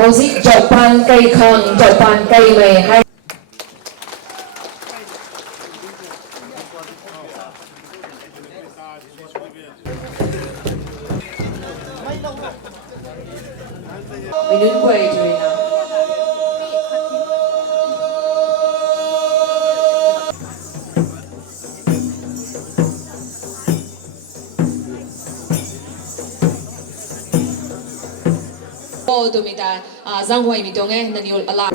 Houzik Japan Kai Khang Japan Kai Mei Hai Minun Quay Joina Tumita Giang Ngai mi dong naniul ala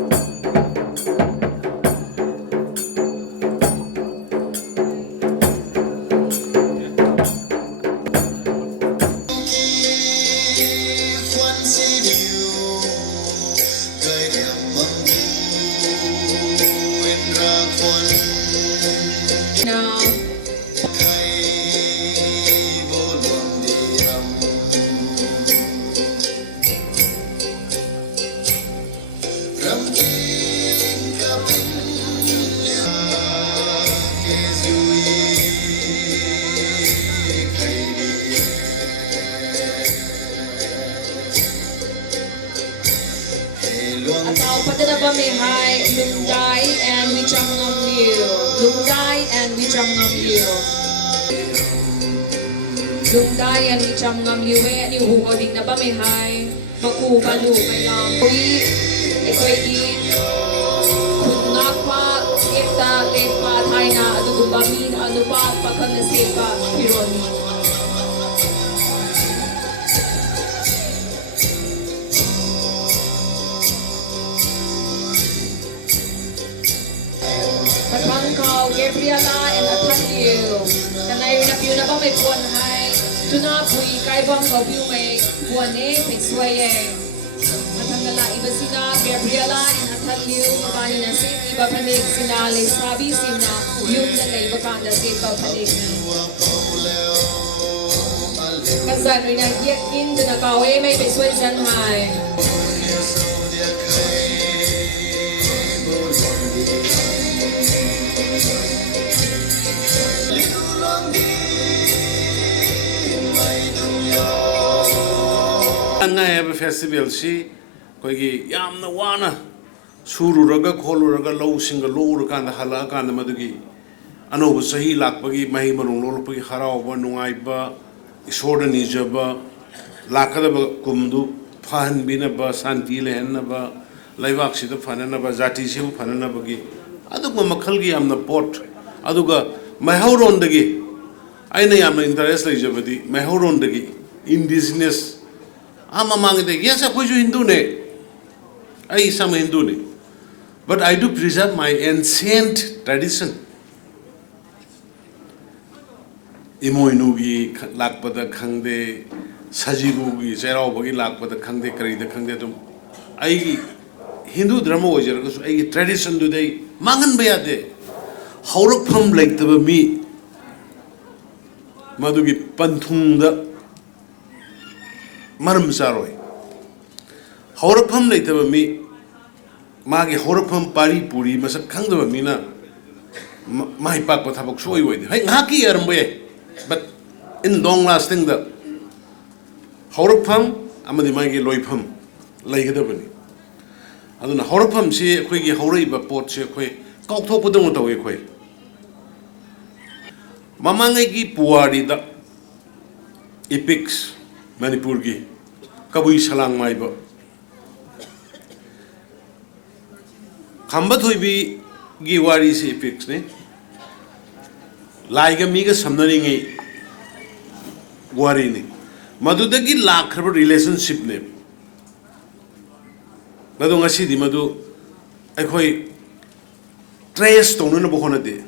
Atau pada ba may hai lungday and wichang ngam liu lungday and wichang ngam liu lungday and wichang ngam liu ni huwa ding na ba may hai maku balu may lang koi di kunakwa ekta lekpa thai na adu ba min anupa pakhan na sepa pironi Gabriela and Athanliu kanay na ba may buwan hay tuna pui kaibang kabiu may buwan may suwaye matangala iba sina Gabriela and Athanliu mabani na sin iba panig sina sabi sina yung na iba ka na sipa panig kasan rin na yakin na kawe may suway dyan hay Gaan Ngai festival si koigi yamna wana sururaga kholuraga lau singa lor kan hala kan madugi anoba sahi lakpagi mahi marung lolpagi harauba nungaiba isorda nijaba lakadaba kumdu phan binaba santi lehnaba laibak sida phananaba jati siu phananabagi adugma makhalgi yamna pot aduga mahaurondagi aina yamna interest leijabadi mahaurondagi indigenous Ama mangde yes akoy Hindu ne I some Hindu ne but I do preserve my ancient tradition imoinugi lakpada khangde sajibugi cheraugi lakpada khangde karida khangde dum ai Hindu dharma ojeraga su ai tradition du dei mangan baya de haurak pham lektaba mi madugi panthungda Maram saroi. Horapam later me Magi Horapam Pari Puri must have come to Mina. My papa have a show with Haki Armway, but in long lasting the Horapam, Amadi Magi Loipam, like it opening. I don't know Horapam see a quick Horiba port say quick, cock top with the motorway quick. Mamangagi Puari the epics. Manipur gi kabui salang mai ba khamba thoibi gi wari se epics ne laiga mi ga samnari ngai wari ne madudagi lakhra relationship ne madu ngasi di madu akhoi trace tonu na bohona de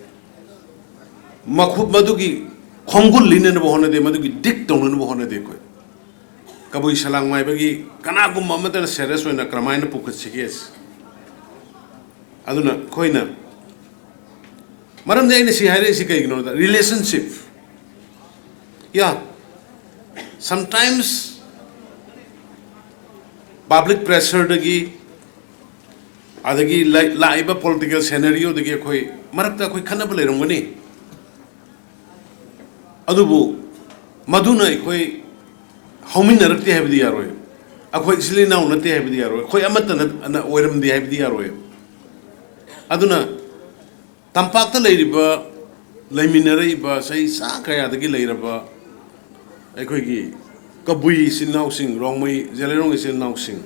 makhub madugi khongul line na bohona de madugi dik tonu na bohona de koi Kabui salang mai bagi kana gum mamata serious na kramaina pukut sikes aduna koina maram dei si haire si kai ignore the relationship yeah sometimes public pressure dagi adagi laiba political scenario dagi koi marakta koi khanna bale rongani adubu maduna koi How many narrative have the arrow? ꯑꯩꯈꯣꯏ ꯏꯆꯤꯜ ꯏꯅꯥꯎ ꯅꯠꯇꯦ ꯍꯥꯏꯕꯗꯤ ꯌꯥꯔꯣꯏ ꯑꯩꯈꯣꯏ ꯑꯃꯠꯇ ꯑꯣꯏꯔꯝꯗꯦ ꯍꯥꯏꯕꯗꯤ ꯌꯥꯔꯣꯏ ꯑꯗꯨꯅ ꯇꯝꯄꯥꯛꯇ ꯂꯩꯔꯤꯕ ꯂꯩꯃꯤꯟꯅꯔꯛꯏꯕ ꯆꯍꯤ ꯆꯥ ꯀꯌꯥꯗꯒꯤ ꯂꯩꯔꯕ ꯑꯩꯈꯣꯏꯒꯤ ꯀꯕꯨꯏ ꯏꯆꯤꯜ ꯏꯅꯥꯎꯁꯤꯡ ꯔꯣꯡꯃꯩ ꯖꯦꯂꯩꯔꯣꯡ ꯏꯆꯤꯜ ꯏꯅꯥꯎꯁꯤꯡ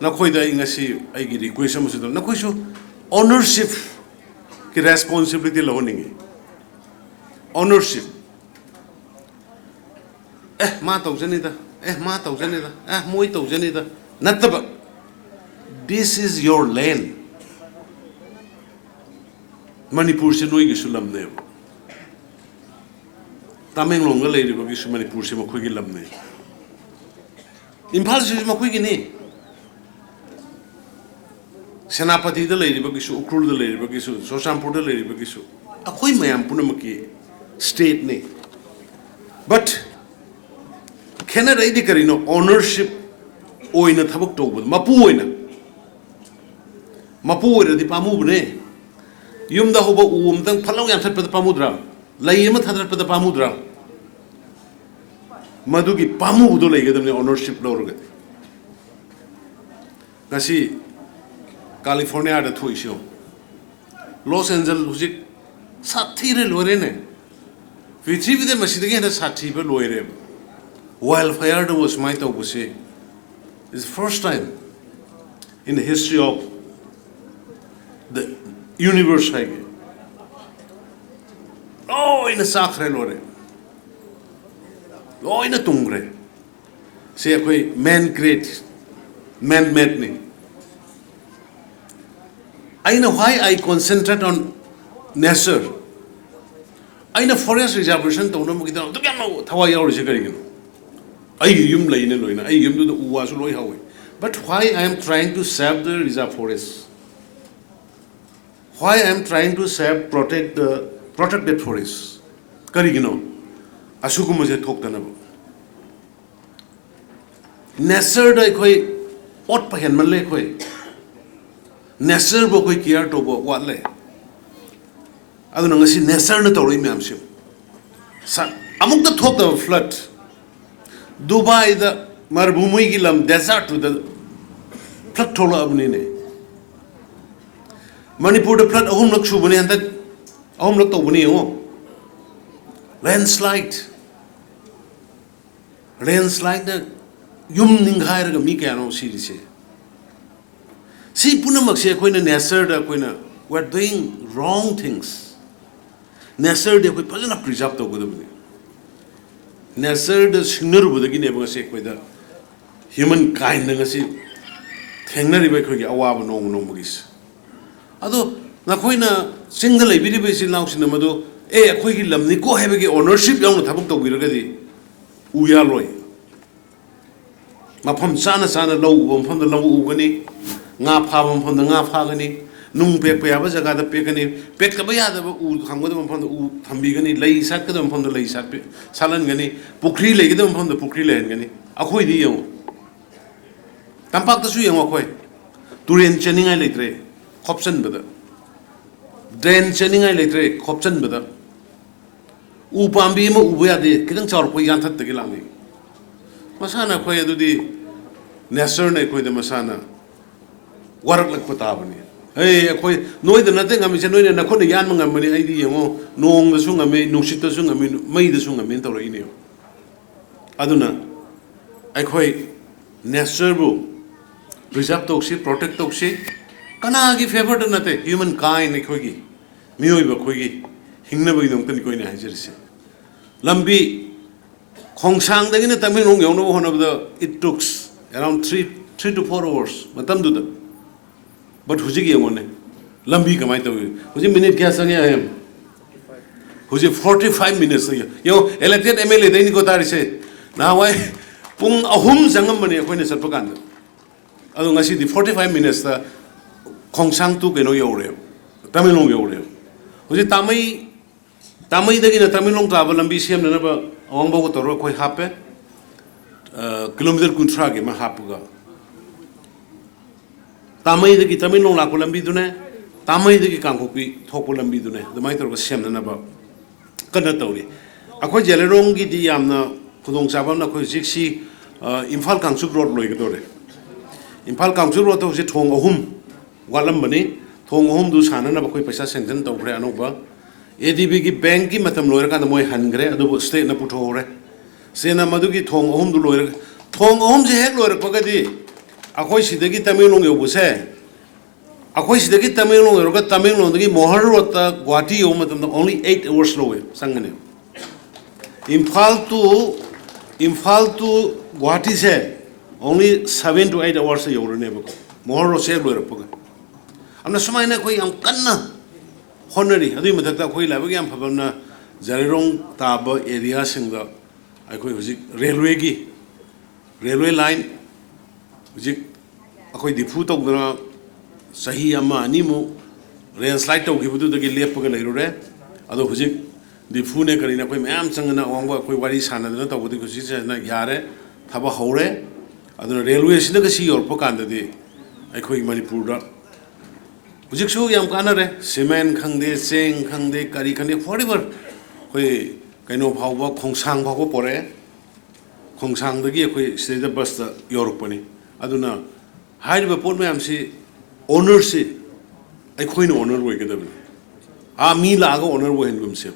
ꯅꯈꯣꯏꯗ ꯑꯩ ꯉꯁꯤ ꯑꯩꯒꯤ ꯔꯤꯀ꯭ꯋꯦꯁ ꯑꯃꯁꯨ ꯇꯧ ꯅꯈꯣꯏꯁꯨ ꯑꯣꯅꯔꯁꯤꯞꯀꯤ ꯔꯦꯁꯄꯣꯟꯁꯤꯕꯤꯂꯤꯇꯤ ꯂꯧꯍꯟꯅꯤꯡꯉꯤ ꯑꯣꯅꯔꯁꯤꯞ ꯃꯥ ꯇꯧꯖꯅꯤꯗ ꯃꯥ ꯇꯧꯖꯅꯤꯗ ꯃꯣꯏ ꯇꯧꯖꯅꯤꯗ ꯅꯠꯇꯕ ꯗꯤꯁ ꯏꯖ ꯌꯣꯔ ꯂꯦꯟ ꯃꯅꯤꯄꯨꯔꯁꯦ ꯅꯣꯏꯒꯤꯁꯨ ꯂꯝꯅꯦꯕ ꯇꯃꯦꯡꯂꯣꯡꯗ ꯂꯩꯔꯤꯕꯒꯤꯁꯨ ꯃꯅꯤꯄꯨꯔꯁꯦ ꯃꯈꯣꯏꯒꯤ ꯂꯝꯅꯦ ꯏꯝꯐꯥꯜꯁꯤꯁꯨ ꯃꯈꯣꯏꯒꯤꯅꯤ ꯁꯦꯅꯥꯄꯇꯤꯗ ꯂꯩꯔꯤꯕꯒꯤꯁꯨ ꯎꯈ꯭ꯔꯨꯜꯗ ꯂꯩꯔꯤꯕꯒꯤꯁꯨ ꯆꯨꯔꯆꯥꯟꯄꯨꯔꯗ ꯂꯩꯔꯤꯕꯒꯤꯁꯨ ꯑꯩꯈꯣꯏ ꯃꯌꯥꯝ ꯄꯨꯝꯅꯃꯛꯀꯤ ꯁ꯭ꯇꯦꯠꯅꯤ ꯕꯠ ꯈꯦꯠꯅꯔꯛꯏꯗꯤ ꯀꯔꯤꯅꯣ ꯑꯣꯅꯔship ꯑꯣꯏꯅ ꯊꯕꯛ ꯇꯧꯕꯗ ꯃꯄꯨ ꯑꯣꯏꯔꯗꯤ ꯄꯥꯝꯃꯨꯕꯅꯦ ꯌꯨꯝꯗ ꯍꯧꯕ ꯎ ꯑꯃꯇꯪ ꯐꯠꯂꯥꯎ ꯌꯥꯟꯊꯠꯄꯗ ꯄꯥꯝꯃꯨꯗ꯭ꯔꯥ ꯂꯩ ꯑꯃ ꯊꯥꯗꯠꯄꯗ ꯄꯥꯝꯃꯨꯗ꯭ꯔꯥ ꯃꯗꯨꯒꯤ ꯄꯥꯝꯃꯨꯕꯗꯣ ꯂꯩꯒꯗꯕꯅꯤ ꯑꯣꯅꯔship ꯂꯧꯔꯒꯗꯤ ꯉꯁꯤ ꯀꯥꯂꯤꯐꯣꯔꯅꯤꯌꯥꯗ ꯊꯣꯛꯏꯁꯤ ꯂꯣꯁ ꯑꯦꯟꯖꯦꯜ ꯍꯧꯖꯤꯛ ꯁꯥꯊꯤꯔꯦ ꯂꯣꯏꯔꯦꯅꯦ ꯄ꯭ꯔꯤꯊꯤꯕꯤꯗ ꯃꯁꯤꯗꯒꯤ ꯍꯦꯟꯅ ꯁꯥꯊꯤꯕ ꯂꯣꯏꯔꯦꯕ ꯋꯥꯏꯜ ꯐꯥꯌꯔꯗꯕꯨ ꯁꯨꯃꯥꯏꯅ ꯇꯧꯕꯁꯦ is the first time in the history of the universe haige loina sakhre lore loina tungre se akoi man create man made ni I know why I concentrate on nature I know forest reservation to no mugida to kya thawa yauri se karigino ai yum laine loina ai yum do uwa su loi hawe but why I am trying to save the reserve forest why I am trying to protect the protected forest karigino asuguma je thoktana nature dai khoi otpa henmanle khoi nature bo khoi care to bo watle aduna ngasi nature na tawri myam sim amuk da thokta flood Dubai da marbhumi gi lam desert to the flood thola abni ne Manipur da flood ahum lak subani handa ahum lak tawbani ho landslide da yum ninghai ra mi kya no series si punamak se koina nature da koina we are doing wrong things nature de koi phajana preserve to godabni nature da signaru budagi ne bang se koida human kind nga si thengnari bai khoi gi awaba nong nong bugis ado na koina singda leibiri bai si law sin madu khoi gi lamni ko hebagi ownership yaw na thabuk to biragadi uya loi mafam sana sana law mafam da law ugani nga pha mafam da nga pha gani nung pek pa yaba jaga da pekani pek ta ba ya da u khangba da mafam da u thambi gani lei sat ka da mafam da lei sat pe salan gani pukri lei ga da mafam da pukri len gani akhoi di yau tampak ta su yang akhoi turen cheningai leitre khopsan bada drain cheningai leitre khopsan bada u pambi ma u ya de kidang chawr ko yan that ta gi langi masana khoi adudi nature ne khoi da masana warak lak patabani khoi noi da nathing ami se noi na khon yan mangam mani ai di yango nong da su ngame nusit da su ngame mai da su ngame to roi ne aduna ai khoi nature bu preserve to si protect to si kana gi favor da nate human kind khoi gi mioi ba khoi gi hingna bai dong kan koi na hajer se lambi khongsang da gi na tamil nong yong no hon of the it took around 3 to 4 hours matam du da but hujig yengone lambi kamai to hujig minute kya sange am hujig 45 minutes yo elected MLA dai ni ko tari se na wai pung ahum jangam mani khoi na satpa kan adu ngasi di 45 minutes da khongsang tu keno yore tamilong yore hujig tamai dagi na tamilong travel lambi sem na ba awang ba ko toro khoi hape kilometer kuntra ge ma hapuga tamai dagi tamilong la ko lambi dune tamai dagi kangkopi thopo lambi dune dumai tor ko sem na ba kana tawri akhoi jelerong gi di yamna khudong sabam na khoi siksi Imphal Kangsuk Road loigadore. Imphal Kangsuk Road to thong ahum walambani thong ahum du sana na bakoi paisa sanction tawre anoba ADB ki bank ki matam loira kan moi hangre adu state na puthore sena madu ki thong ahum du loira thong ahum je hek loira pagadi akoi sidagi tamilong yobuse akoi sidagi tamilong yoga tamilong dagi mohar road ta Guwahati yo matam only 8 hours lowe sangane Imphal to Guwahati se only 7 to 8 hours a year never more say lower. I'm not so many am kanna honorary. I do Matata Koi Lavagam Pavana Zarirong Taba area singer. I could visit railway line, visit a quite the foot of the Sahiyama Nimo, rail slide to give to the Gilepagalere, other visit the Fune Karina Quim Amsang Wanga Quari Sana, not with the Cosisa Yare, Taba Hore. Aduna railway sinaga si or pokaanda de aikoi Manipur hujik su yam kana re cement khangde seng khangde kari khangde forever koi kaino phawba khongsang phawba pore khongsang dagi koi state bus ta yoruk pani aduna haiba pon mayam si owner si aikoi no owner we kedab mi la ga owner we hen gum se